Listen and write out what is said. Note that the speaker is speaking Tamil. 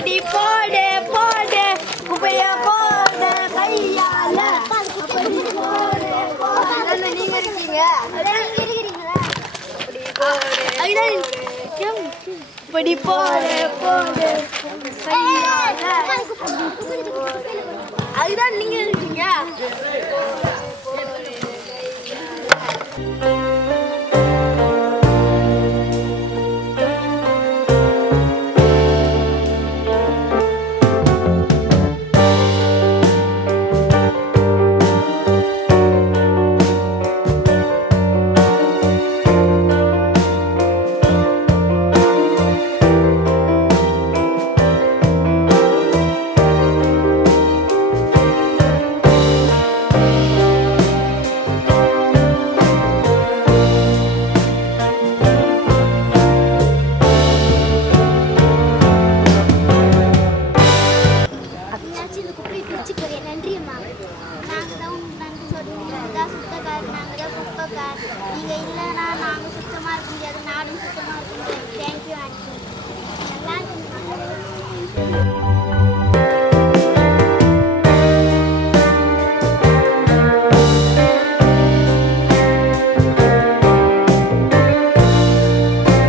அப்படி போடு போடு குப்பைய போடு கையால அப்படி போடு போடு நீங்க இருக்கீங்க அதுதான் இப்படி போடு போடு கையால அதுதான் நீங்க இருக்கீங்க? உங்களுக்கு நன்றி தான் சுத்தக்கார் நாங்கள் தான் குப்பைக்கார் நீங்கள் இல்லைன்னா நாங்கள் சுத்தமாக இருக்க முடியாது நானும் சுத்தமாக இருக்க முடியாது. தேங்க்யூ ஆண்டி நல்லா இருக்குங்க